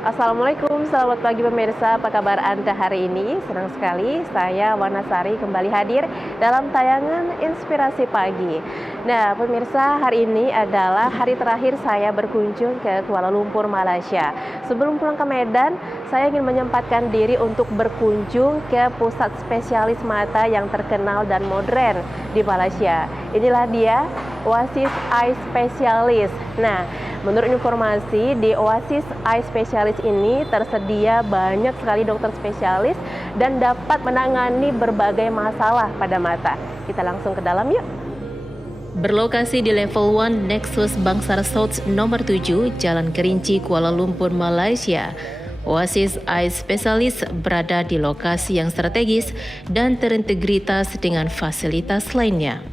Assalamualaikum, selamat pagi pemirsa. Apa kabar Anda hari ini? Senang sekali saya Wanasari kembali hadir dalam tayangan Inspirasi Pagi. Nah, pemirsa, hari ini adalah hari terakhir saya berkunjung ke Kuala Lumpur, Malaysia. Sebelum pulang ke Medan, saya ingin menyempatkan diri untuk berkunjung ke pusat spesialis mata yang terkenal dan modern di Malaysia. Inilah dia, Oasis Eye Specialist. Nah, menurut informasi di Oasis Eye Specialist ini tersedia banyak sekali dokter spesialis dan dapat menangani berbagai masalah pada mata. Kita langsung ke dalam yuk. Berlokasi di level 1 Nexus Bangsar South nomor 7, Jalan Kerinci, Kuala Lumpur, Malaysia. Oasis Eye Specialist berada di lokasi yang strategis dan terintegritas dengan fasilitas lainnya.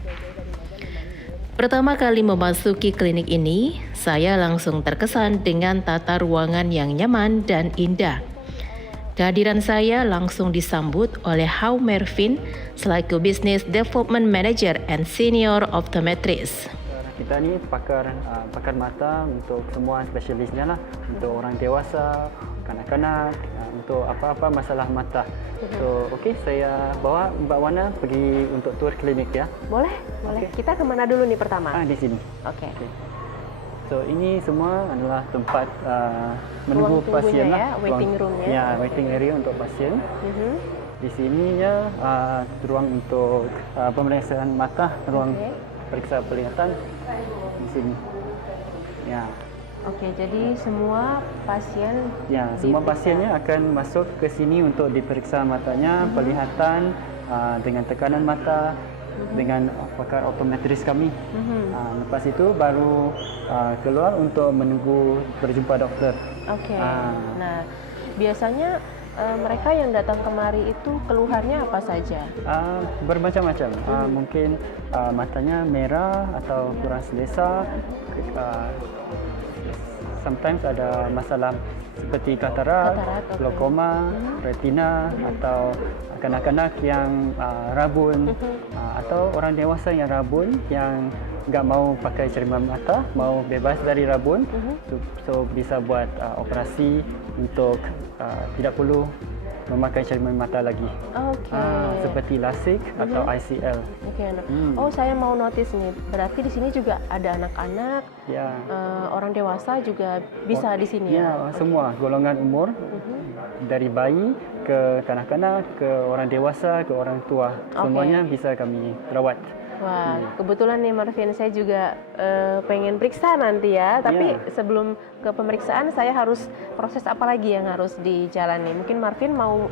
Pertama kali memasuki klinik ini, saya langsung terkesan dengan tata ruangan yang nyaman dan indah. Kehadiran saya langsung disambut oleh Hau Mervin selaku Business Development Manager and Senior Optometrist. Kita ni pakar mata untuk semua spesialisnya lah, untuk orang dewasa, kanak-kanak, untuk apa-apa masalah mata. So, okey, saya bawa Mbak Wana pergi untuk tour klinik ya. Boleh, boleh. Okay. Kita kemana dulu nih pertama? Di sini. Oke. Okay. So, ini semua adalah tempat menunggu pasien lah. Waiting room ya. Ya, waiting area untuk pasien. Di sininya ruang untuk pemeriksaan mata, ruang periksa penglihatan di sini. Ya. Oke, jadi semua pasien semua pasiennya akan masuk ke sini untuk diperiksa matanya, penglihatan dengan tekanan mata dengan pakar optometris kami. Lepas itu baru keluar untuk menunggu berjumpa doktor. Oke. Nah, biasanya mereka yang datang kemari itu keluhannya apa saja? Bermacam-macam. Mungkin matanya merah atau kurang selesa. Sometimes ada masalah seperti katarak, glaukoma, retina, atau kanak-kanak yang rabun, atau orang dewasa yang rabun yang enggak mau pakai cermin mata, mau bebas dari rabun, so bisa buat operasi untuk tidak perlu memakai cermin mata lagi. Seperti LASIK atau ICL. Oh, saya mau notice nih. Berarti di sini juga ada anak-anak, orang dewasa juga bisa di sini ya? Semua golongan umur, dari bayi ke kanak-kanak, ke orang dewasa, ke orang tua, semuanya bisa kami rawat. Wah, kebetulan nih Marvin, saya juga pengen periksa nanti ya. Tapi sebelum ke pemeriksaan, saya harus proses apa lagi yang harus dijalani? Mungkin Marvin mau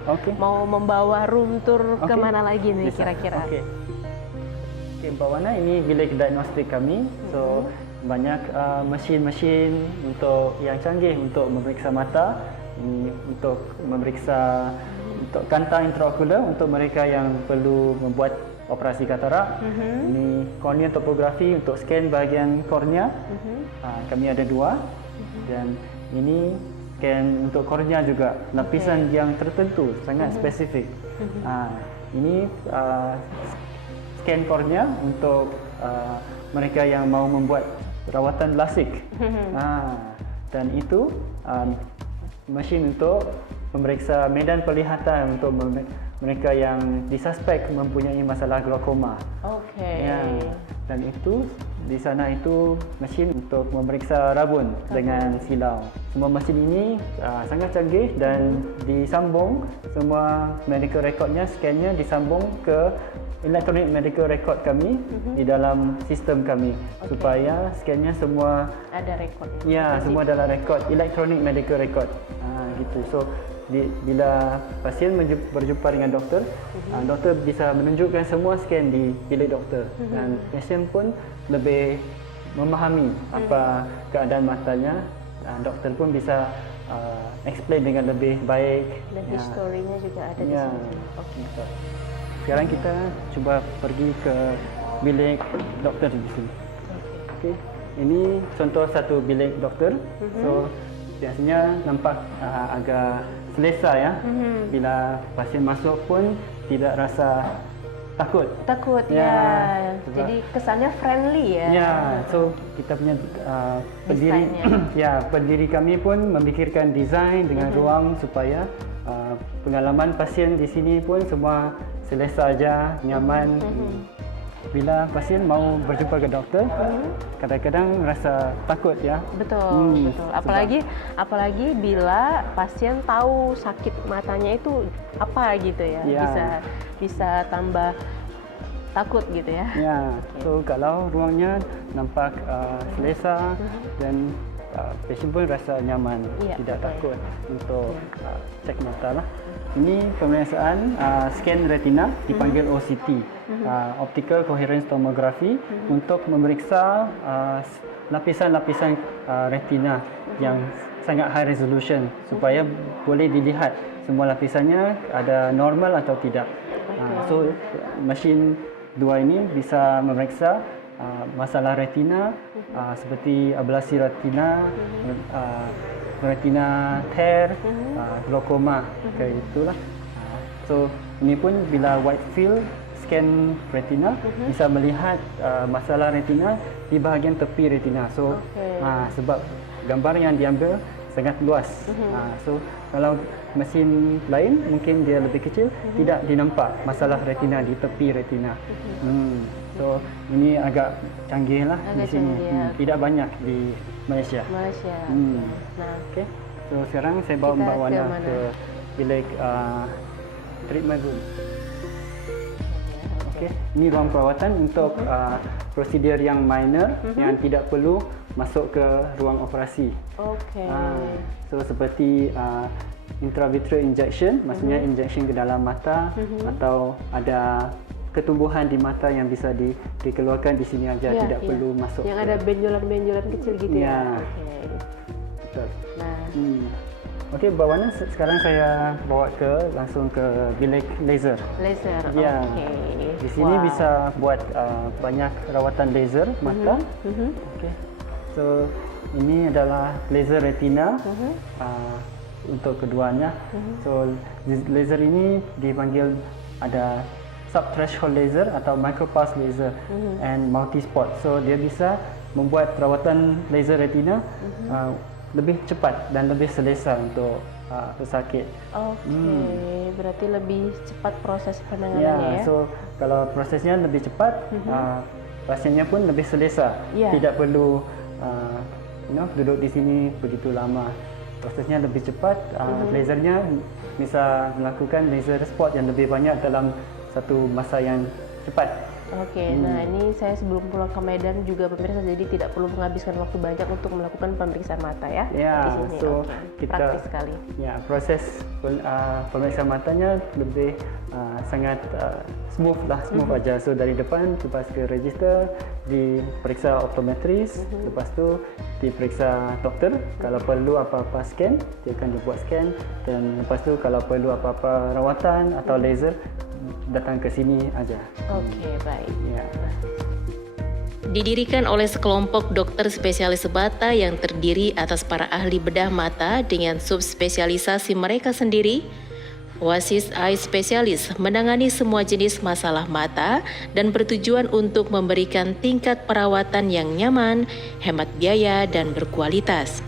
membawa room tour kemana lagi nih kira-kira? Oke, Mbak Wana, ini bilik diagnostik kami. So banyak mesin-mesin untuk yang canggih untuk memeriksa mata. Ini untuk memeriksa untuk kanta intraokular untuk mereka yang perlu membuat operasi katarak. Ini corneal topografi untuk scan bahagian kornea. Kami ada 2. Dan ini scan untuk kornea juga, lapisan yang tertentu, sangat spesifik. Ini scan kornea untuk mereka yang mau membuat rawatan LASIK. Dan itu mesin untuk memeriksa medan penglihatan untuk mereka yang disuspek mempunyai masalah glaukoma. Dan itu di sana itu mesin untuk memeriksa rabun dengan silau. Semua mesin ini sangat canggih dan disambung semua medical recordnya, scannya disambung ke electronic medical record kami di dalam sistem kami supaya scannya semua ada rekod. Semua dalam rekod electronic medical record. Gitu. So bila pasien berjumpa dengan doktor, doktor bisa menunjukkan semua scan di bilik doktor dan pasien pun lebih memahami apa keadaan matanya. Doktor pun bisa explain dengan lebih baik. Dan historinya juga ada di sini. Sekarang kita cuba pergi ke bilik doktor di sini. Ini contoh satu bilik doktor. So biasanya nampak agak selesa ya. Bila pasien masuk pun tidak rasa Takut Ya, ya. sebab- Jadi kesannya friendly ya. Ya, so kita punya pendiri, pendiri kami pun memikirkan desain dengan ruang supaya pengalaman pasien di sini pun semua selesa aja, nyaman. Bila pasien mau berjumpa ke doktor, kadang-kadang rasa takut ya. Betul, betul. Apalagi bila pasien tahu sakit matanya itu apa gitu ya. Ya. Bisa tambah takut gitu ya. Ya, so kalau ruangnya nampak selesa dan pasien pun rasa nyaman, Ya, tidak betul. takut untuk cek mata lah. Ini pemeriksaan scan retina dipanggil OCT, Optical Coherence Tomography, untuk memeriksa lapisan-lapisan retina yang sangat high resolution supaya boleh dilihat semua lapisannya ada normal atau tidak. So mesin dua ini bisa memeriksa masalah retina seperti ablasi retina, retina tear, glaukoma, kayak itulah. So ini pun bila wide field scan retina bisa melihat masalah retina di bahagian tepi retina. So sebab gambar yang diambil sangat luas. So kalau mesin lain mungkin dia lebih kecil, tidak dinampak masalah retina di tepi retina. So ini agak canggih lah di sini. Tidak banyak di Malaysia. Nah, Okay. So sekarang saya bawa Kita Mbak ke Wana mana? ke bilik treatment room. Okay. Ini ruang perawatan untuk prosedur yang minor yang tidak perlu masuk ke ruang operasi. oke. So seperti intravitreal injection, maksudnya injection ke dalam mata, atau ada ketumbuhan di mata yang bisa dikeluarkan di sini aja, Iya, tidak iya. perlu masuk. Yang ada benjolan-benjolan kecil gitu ya. Ya. Oke. Betul. Nah, Okey, Mbak Wana, sekarang saya bawa langsung ke bilik laser. laser. Ya. Oke. Di sini Wow. bisa buat banyak rawatan laser mata. Okey. So ini adalah laser retina untuk keduanya. So laser ini dipanggil ada subthreshold laser atau micropulse laser and multi-spot. So dia bisa membuat rawatan laser retina lebih cepat dan lebih selesa untuk pesakit. Oke, berarti lebih cepat proses penanganannya ya. So kalau prosesnya lebih cepat, pasiennya pun lebih selesa. Ya. Tidak perlu duduk di sini begitu lama. Prosesnya lebih cepat, lasernya bisa melakukan laser spot yang lebih banyak dalam satu masa yang cepat. Oke, nah ini saya sebelum pulang ke Medan juga pemirsa, jadi tidak perlu menghabiskan waktu banyak untuk melakukan pemeriksaan mata ya. Ya, di sini. so Oke, praktis sekali. Ya, proses pemeriksaan matanya lebih sangat smooth aja. So dari depan lepas ke register, diperiksa optometris, lepas tu diperiksa doktor. Kalau perlu apa-apa scan, dia akan dibuat scan, dan lepas tu kalau perlu apa-apa rawatan atau laser, datang ke sini aja. Oke, baik. Ya. Didirikan oleh sekelompok dokter spesialis mata yang terdiri atas para ahli bedah mata dengan subspesialisasi mereka sendiri, Oasis Eye Specialist menangani semua jenis masalah mata dan bertujuan untuk memberikan tingkat perawatan yang nyaman, hemat biaya, dan berkualitas.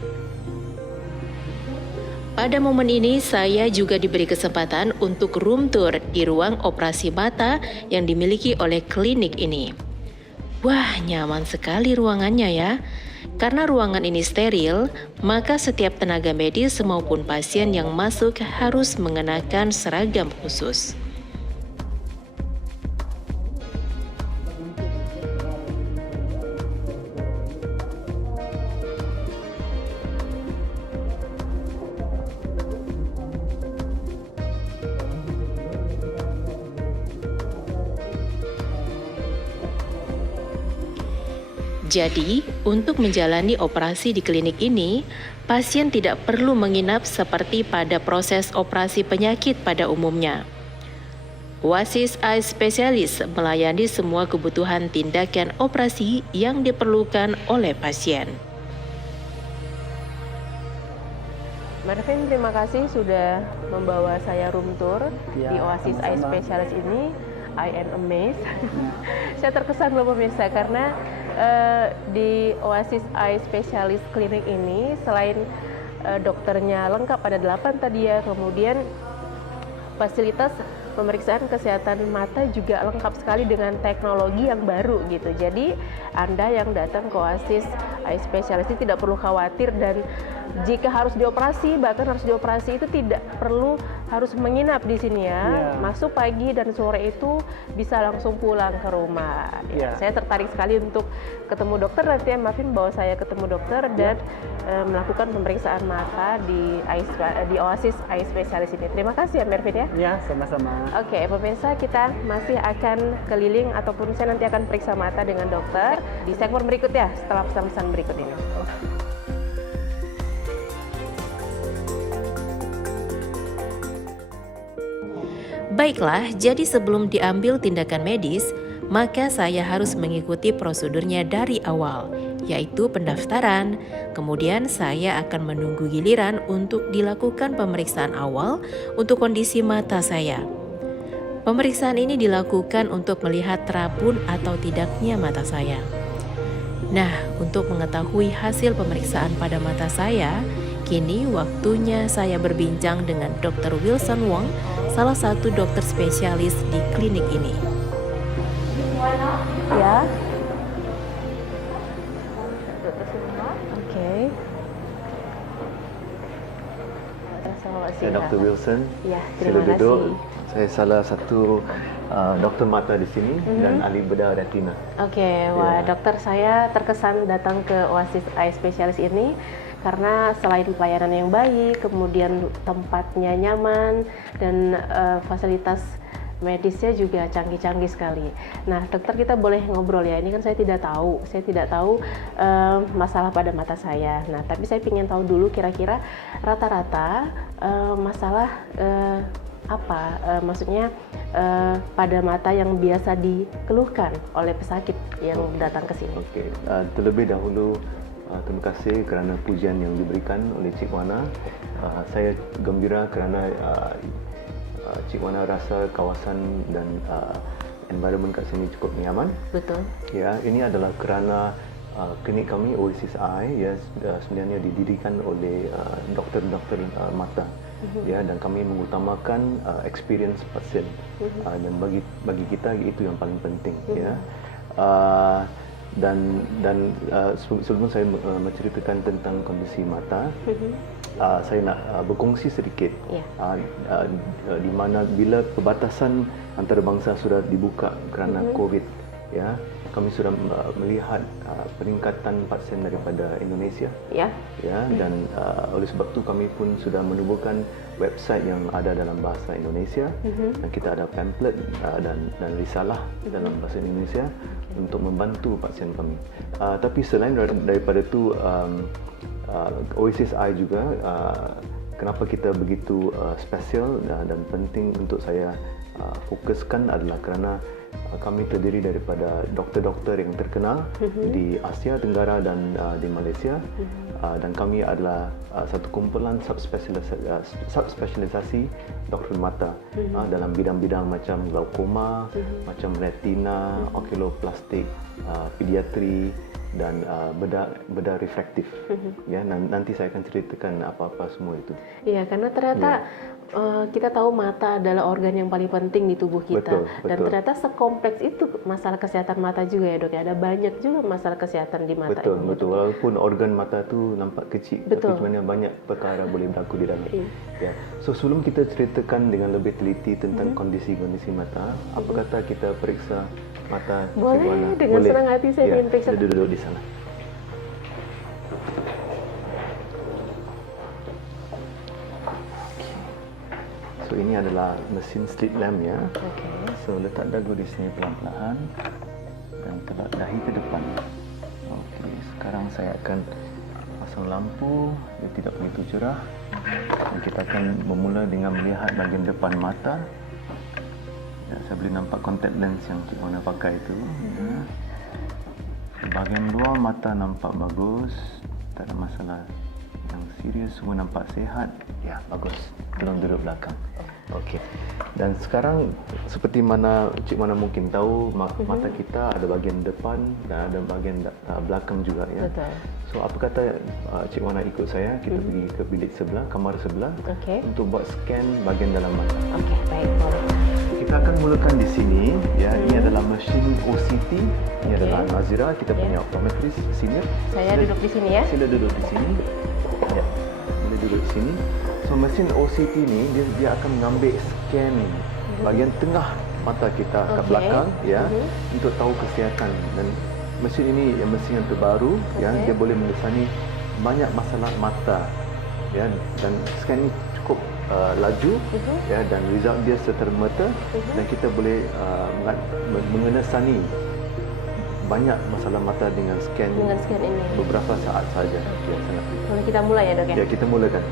Pada momen ini, saya juga diberi kesempatan untuk room tour di ruang operasi mata yang dimiliki oleh klinik ini. Wah, nyaman sekali ruangannya ya. Karena ruangan ini steril, maka setiap tenaga medis maupun pasien yang masuk harus mengenakan seragam khusus. Jadi, untuk menjalani operasi di klinik ini, pasien tidak perlu menginap seperti pada proses operasi penyakit pada umumnya. Oasis Eye Specialist melayani semua kebutuhan tindakan operasi yang diperlukan oleh pasien. Marvin, terima kasih sudah membawa saya room tour Ya, di Oasis Eye sama-sama. Specialist ini. I am amazed. Saya terkesan loh pemirsa karena di Oasis Eye Specialist Clinic ini selain dokternya lengkap, ada 8 tadi ya, kemudian fasilitas pemeriksaan kesehatan mata juga lengkap sekali dengan teknologi yang baru gitu. Jadi Anda yang datang ke Oasis Eye Specialist ini tidak perlu khawatir, dan jika harus dioperasi, bahkan harus dioperasi itu tidak perlu harus menginap di sini ya. Masuk pagi dan sore itu bisa langsung pulang ke rumah. Saya tertarik sekali untuk ketemu dokter nanti ya, maafin bahwa saya ketemu dokter dan melakukan pemeriksaan mata di Oasis Eye Specialist ini. Terima kasih ya Mervin ya. Ya, sama-sama. Oke, pemirsa, kita masih akan keliling ataupun saya nanti akan periksa mata dengan dokter di segmen berikutnya setelah pesan-pesan berikut ini. Baiklah, jadi sebelum diambil tindakan medis, maka saya harus mengikuti prosedurnya dari awal, yaitu pendaftaran. Kemudian saya akan menunggu giliran untuk dilakukan pemeriksaan awal untuk kondisi mata saya. Pemeriksaan ini dilakukan untuk melihat terabun atau tidaknya mata saya. Nah, untuk mengetahui hasil pemeriksaan pada mata saya, kini waktunya saya berbincang dengan Dr. Wilson Wong, salah satu dokter spesialis di klinik ini. Ya. Oke. Saya Dr. Wilson. Ya, Sila terima duduk. kasih. Saya salah satu doktor mata di sini dan ahli bedah retina. Oke, wah dokter, saya terkesan datang ke Oasis Eye Specialist ini karena selain pelayanan yang baik, kemudian tempatnya nyaman dan fasilitas medisnya juga canggih-canggih sekali. Nah, dokter, kita boleh ngobrol ya. Ini kan saya tidak tahu masalah pada mata saya. Nah, tapi saya ingin tahu dulu kira-kira rata-rata masalah maksudnya pada mata yang biasa dikeluhkan oleh pesakit yang datang ke sini. Oke, terlebih dahulu terima kasih kerana pujian yang diberikan oleh Cik Wana. Saya gembira kerana Cik Wana rasa kawasan dan environment kat sini cukup nyaman. Betul. Ya, ini adalah kerana klinik kami Oasis Eye ya sebenarnya didirikan oleh doktor-doktor mata. Ya, dan kami mengutamakan experience pasien dan bagi kita itu yang paling penting ya. Dan sebelum saya menceritakan tentang kondisi mata, saya nak berkongsi sedikit di mana bila perbatasan antarabangsa sudah dibuka kerana COVID ya, kami sudah melihat peningkatan pasien daripada Indonesia. Ya, dan oleh sebab itu kami pun sudah menubuhkan website yang ada dalam bahasa Indonesia. Dan kita ada pamphlet dan risalah dalam bahasa Indonesia untuk membantu pasien kami. Tapi selain daripada itu, Oasis Eye juga kenapa kita begitu spesial dan penting untuk saya fokuskan adalah kerana kami terdiri daripada doktor-doktor yang terkenal di Asia Tenggara dan di Malaysia, dan kami adalah satu kumpulan subspesialisasi doktor mata dalam bidang-bidang macam glaukoma, macam retina, okuloplastik, pediatri dan bedah refraktif. Ya, nanti saya akan ceritakan apa-apa semua itu. Iya, karena ternyata kita tahu mata adalah organ yang paling penting di tubuh kita. Dan ternyata sekompleks itu masalah kesehatan mata juga ya dok ya. Ada banyak juga masalah kesehatan di mata. Betul. Walaupun organ mata tu nampak kecil, tapi sebenarnya banyak perkara boleh berlaku di dalam. Ya. So sebelum kita ceritakan dengan lebih teliti tentang kondisi-kondisi mata, apa kata kita periksa mata? Boleh, dengan senang hati saya ingin periksa. Duduk di sana. So ini adalah mesin slit lamp ya. So letak dagu di sini pelan-pelan dan telak dahi ke depan. Okey, sekarang saya akan pasang lampu, dia tidak begitu cerah. Dan kita akan bermula dengan melihat bahagian depan mata. Ya, saya boleh nampak contact lens yang Cik Wana pakai itu. Ya. Bahagian luar mata nampak bagus, tak ada masalah yang serius, semua nampak sihat. Ya, bagus. Belum duduk belakang. Okey. Dan sekarang seperti mana Cik Wana mungkin tahu, mata kita ada bahagian depan dan ada bahagian belakang juga ya. Betul. So apa kata Cik Wana ikut saya, kita pergi ke bilik sebelah, kamar sebelah untuk buat scan bahagian dalam mata. Okey, baik, boleh. Kita akan mulakan di sini ya. Ini adalah mesin OCT. Ini adalah Nazira, kita punya optometrist senior. Saya duduk di sini ya. Sila duduk di sini. Ya. Sila duduk di sini. So mesin OCT ni dia akan mengambil scan bahagian tengah mata kita ke belakang ya untuk tahu kesihatan. Dan mesin ini mesin yang terbaru ya, dia boleh mengesani banyak masalah mata ya, dan scan ini cukup laju ya, dan result dia serta-merta dan kita boleh mengenasani banyak masalah mata dengan scan ini beberapa saat saja. Ya, sangat. Boleh kita mulai ya, Dok ya? Ya, kita mulakan.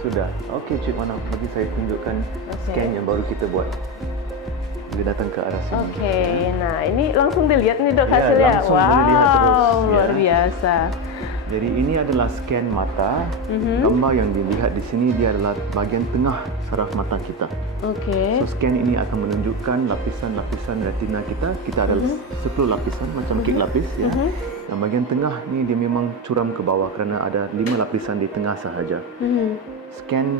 Sudah. Okey, Cik Wana, bagi saya tunjukkan scan yang baru kita buat. Dia datang ke arah sini. Okey, nah ini langsung dilihat nih, Dok, Ya, hasilnya. langsung boleh lihat terus, Luar biasa. Jadi ini adalah scan mata. Gambar yang dilihat di sini dia adalah bahagian tengah saraf mata kita. Okey. So scan ini akan menunjukkan lapisan-lapisan retina kita. Kita ada 10 lapisan macam kek lapis ya. Dan bahagian tengah ni dia memang curam ke bawah kerana ada 5 lapisan di tengah sahaja. Scan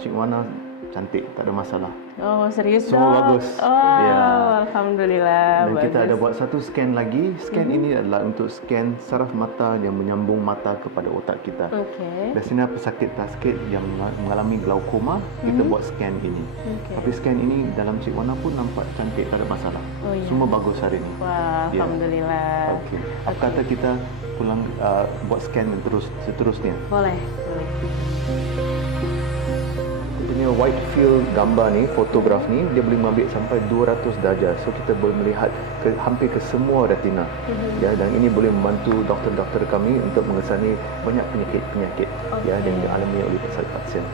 Cik Wana cantik, tak ada masalah. Oh, serius, Dok? Semua bagus. Oh, Ya. Alhamdulillah. Dan bagus. kita ada buat satu scan lagi. Scan ini adalah untuk scan saraf mata yang menyambung mata kepada otak kita. Okey. Biasanya pesakit-pesakit yang mengalami glaukoma, kita buat scan ini. Tapi scan ini dalam Cik Wana pun nampak cantik, tak ada masalah. Oh, ya. Semua bagus hari ini. Wah, Ya. Alhamdulillah. Okey. Apa kata kita pulang buat scan seterusnya? Boleh. Punya wide field gambar ni, fotograf ni, dia boleh mengambil sampai 200 darjah. So kita boleh melihat hampir ke semua retina. Ya, dan ini boleh membantu doktor-doktor kami untuk mengesani banyak penyakit-penyakit ya yang dialami oleh pasien.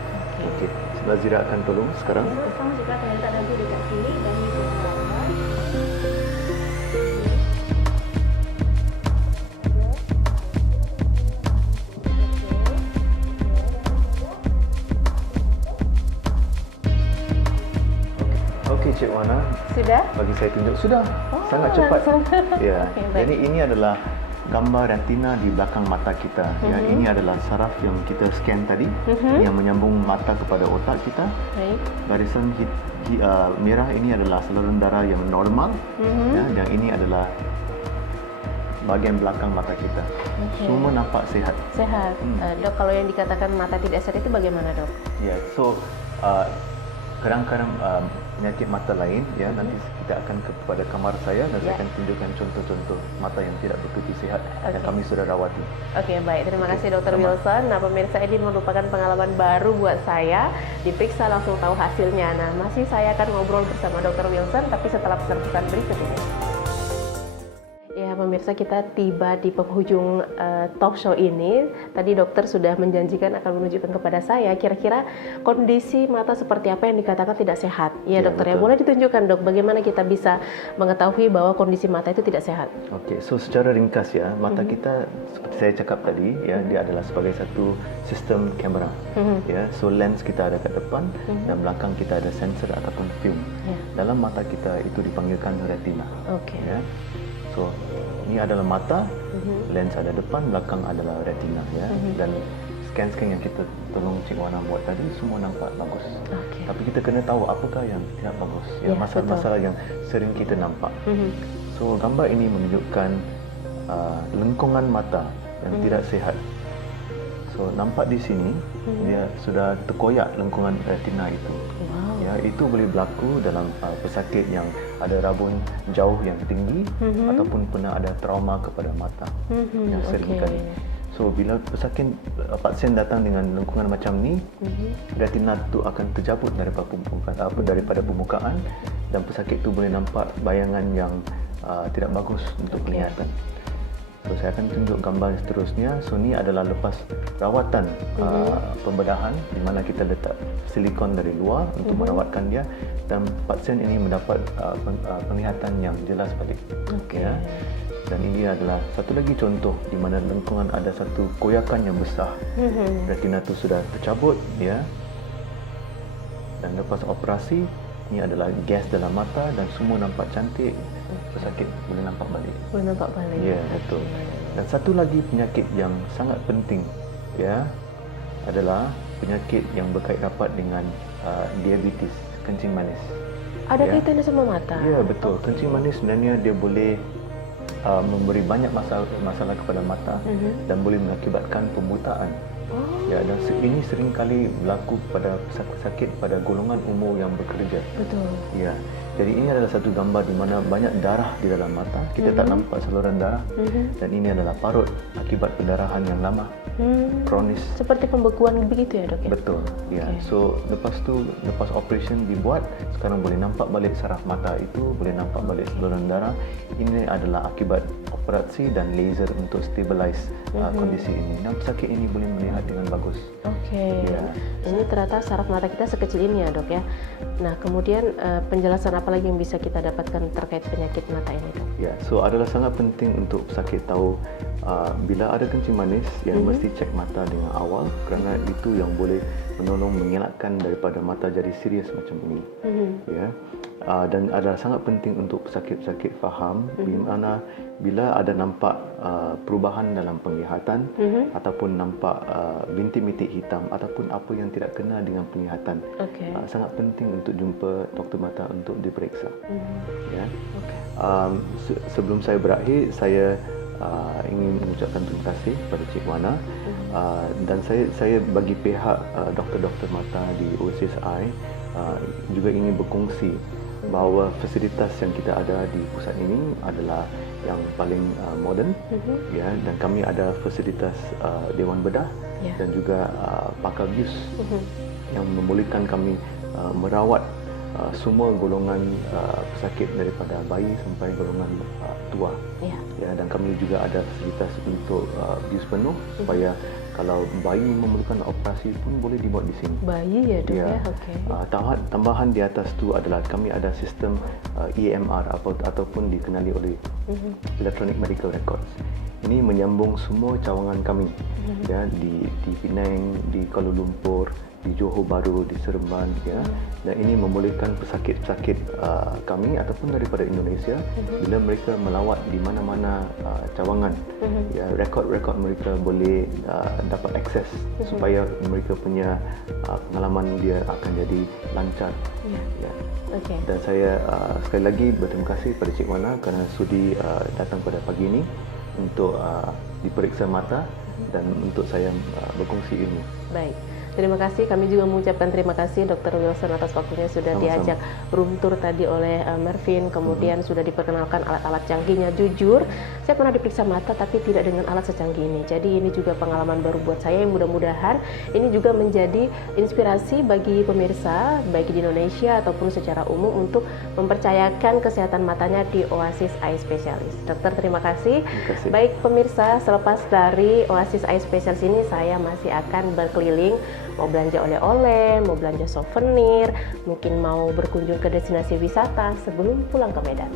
Okey. Nazira akan tolong sekarang. Sama juga ternyata nanti dekat sini dan di belakang. Okey, Cik Wana. Sudah? Bagi saya tunjuk. Sudah. Sangat cepat. Ya. Okey, baik. Jadi ini adalah gambar retina di belakang mata kita. Ya, ini adalah saraf yang kita scan tadi yang menyambung mata kepada otak kita. Baik. Barisan merah ini adalah saluran darah yang normal. Ya, dan ini adalah bahagian belakang mata kita. Semua nampak sihat. Sehat. Dok, kalau yang dikatakan mata tidak sehat itu bagaimana, Dok? Ya, so kadang-kadang penyakit mata lain ya, nanti kita akan kepada kamar saya dan saya akan tunjukkan contoh-contoh mata yang tidak begitu sihat yang kami sudah rawati. Oke, baik. Terima kasih, Dr. Wilson. Nah, pemirsa, ini merupakan pengalaman baru buat saya. Diperiksa langsung tahu hasilnya. Nah, masih saya akan ngobrol bersama Dr. Wilson, tapi setelah pesan-pesan berikut ini. Ya, pemirsa, kita tiba di penghujung talk show ini. Tadi dokter sudah menjanjikan akan menunjukkan kepada saya kira-kira kondisi mata seperti apa yang dikatakan tidak sehat. Ya, dokter, ya, boleh ditunjukkan, Dok, bagaimana kita bisa mengetahui bahwa kondisi mata itu tidak sehat? Okey, so secara ringkas ya, mata kita seperti saya cakap tadi ya, dia adalah sebagai satu sistem kamera. Ya, so lens kita ada kat depan dan belakang kita ada sensor ataupun film. Dalam mata kita itu dipanggilkan retina. Okey. Ya. So, ini adalah mata, lens ada depan, belakang adalah retina ya. Dan scan-scan yang kita tolong Cik Wana buat tadi semua nampak bagus. Tapi kita kena tahu apakah yang tidak bagus. Ya, masalah-masalah yang sering kita nampak. So, gambar ini menunjukkan lengkungan mata yang tidak sihat. So, nampak di sini dia sudah terkoyak lengkungan retina itu. Ya, itu boleh berlaku dalam pesakit yang ada rabun jauh yang tinggi ataupun pernah ada trauma kepada mata yang sering kali. So bila pasien datang dengan lengkungan macam ni, retina tu akan terjabut daripada permukaan dan pesakit tu boleh nampak bayangan yang tidak bagus untuk penglihatan. So saya akan tunjuk gambar seterusnya. So ni adalah lepas rawatan pembedahan di mana kita letak silikon dari luar untuk merawatkan dia, dan pasien ini mendapat penglihatan yang jelas balik. Ya. Dan ini adalah satu lagi contoh di mana lengkungan ada satu koyakan yang besar. Retina tu sudah tercabut, ya. Dan lepas operasi, ini adalah gas dalam mata dan semua nampak cantik. Pesakit boleh nampak balik. Boleh nampak balik. Ya, betul. Dan satu lagi penyakit yang sangat penting, ya, adalah penyakit yang berkait rapat dengan diabetes, kencing manis. Ada kaitannya sama mata? Ya, betul. Kencing manis sebenarnya dia boleh memberi banyak masalah kepada mata dan boleh mengakibatkan pembutaan. Ya, dan ini sering kali berlaku pada pesakit pada golongan umur yang bekerja. Betul. Ya. Jadi ini adalah satu gambar di mana banyak darah di dalam mata. Kita tak nampak saluran darah. Dan ini adalah parut akibat pendarahan yang lama. Kronis. Seperti pembekuan begitu ya, Dok ya? Betul. Ya. So lepas operation dibuat, sekarang boleh nampak balik saraf mata itu, boleh nampak balik saluran darah. Ini adalah akibat operasi dan laser untuk stabilize kondisi ini. Dan pesakit ini boleh melihat dengan bagus. Ya. Ini ternyata saraf mata kita sekecil ini ya, Dok ya. Nah, kemudian penjelasan apa lagi yang bisa kita dapatkan terkait penyakit mata ini, Dok? Ya, so adalah sangat penting untuk pesakit tahu bila ada kencing manis yang mesti cek mata dengan awal, kerana itu yang boleh menolong mengelakkan daripada mata jadi serius macam ini. Ya. Dan adalah sangat penting untuk pesakit-pesakit faham di mana bila ada nampak perubahan dalam penglihatan ataupun nampak bintik-bintik hitam ataupun apa yang tidak kena dengan penglihatan, sangat penting untuk jumpa doktor mata untuk diperiksa. Ya. Sebelum saya berakhir, saya ingin mengucapkan terima kasih kepada Cik Wana, dan saya bagi pihak doktor-doktor mata di Oasis Eye juga ingin berkongsi bahawa fasilitas yang kita ada di pusat ini adalah yang paling moden, ya, dan kami ada fasilitas Dewan Bedah dan juga pakar bius yang membolehkan kami merawat semua golongan pesakit daripada bayi sampai golongan tua. Ya, dan kami juga ada fasilitas untuk bius penuh supaya kalau bayi memerlukan operasi pun boleh dibuat di sini. Bayi ya, Dok ya? Tambahan di atas tu adalah kami ada sistem EMR ataupun dikenali oleh Electronic Medical Records. Ini menyambung semua cawangan kami, ya, di Penang, di Kuala Lumpur, di Johor Bahru, di Seremban, ya. Dan ini membolehkan pesakit-pesakit kami ataupun daripada Indonesia bila mereka melawat di mana-mana cawangan, ya, rekod-rekod mereka boleh dapat akses supaya mereka punya pengalaman dia akan jadi lancar. Ya. Dan saya sekali lagi berterima kasih kepada Cik Wana kerana sudi datang pada pagi ini untuk diperiksa mata dan untuk saya berkongsi ilmu. Baik. Terima kasih. Kami juga mengucapkan terima kasih Dr. Wilson atas waktunya sudah diajak room tour tadi oleh Mervin. Kemudian sudah diperkenalkan alat-alat canggihnya. Jujur, saya pernah diperiksa mata tapi tidak dengan alat secanggih ini. Jadi ini juga pengalaman baru buat saya yang mudah-mudahan ini juga menjadi inspirasi bagi pemirsa baik di Indonesia ataupun secara umum untuk mempercayakan kesehatan matanya di Oasis Eye Specialist. Dokter, terima kasih. Baik pemirsa, selepas dari Oasis Eye Specialist ini saya masih akan berkeliling, mau belanja oleh-oleh, mau belanja souvenir, mungkin mau berkunjung ke destinasi wisata sebelum pulang ke Medan.